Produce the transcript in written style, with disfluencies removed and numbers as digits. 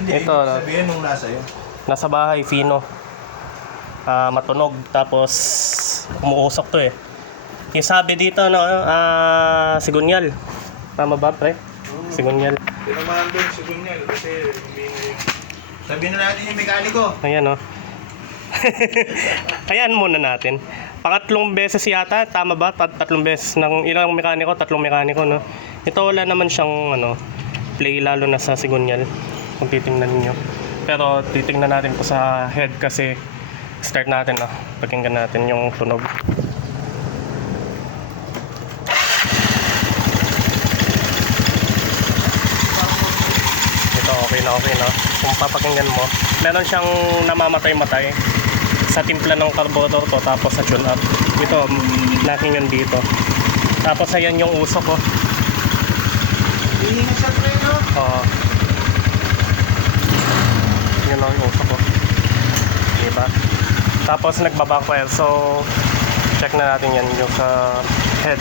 Hindi, Ito, sabihin nung nasa yun. nasa bahay, fino. Matunog, tapos umuusok to eh. Yung sabi dito, no, sigunyal. Tama ba, pre? Sigunyal. Tinamahan doon si Gunyal kasi hindi na yung... Sabihin na natin yung mekaniko. Ayan, no. Ayan muna natin. Pangatlong beses yata, tama ba? Tatlong beses ng ilang mekaniko, tatlong mekaniko, no. Ito wala naman siyang play, lalo na sa sigunyal kung titingnan niyo. Pero titingnan natin po sa head kasi start natin, no. Pakinggan natin yung tunog. Ito okay na, no. Kung papakinggan mo, meron siyang namamatay-matay sa timpla ng carburetor to, tapos sa tune up. Ito, nakinggan dito. Tapos ayan yung usok ko. Hihinga siya pre, no? Oo. Yun lang yung usok ko. Diba? Tapos nagbabackfire. So, check na natin yan yung sa head.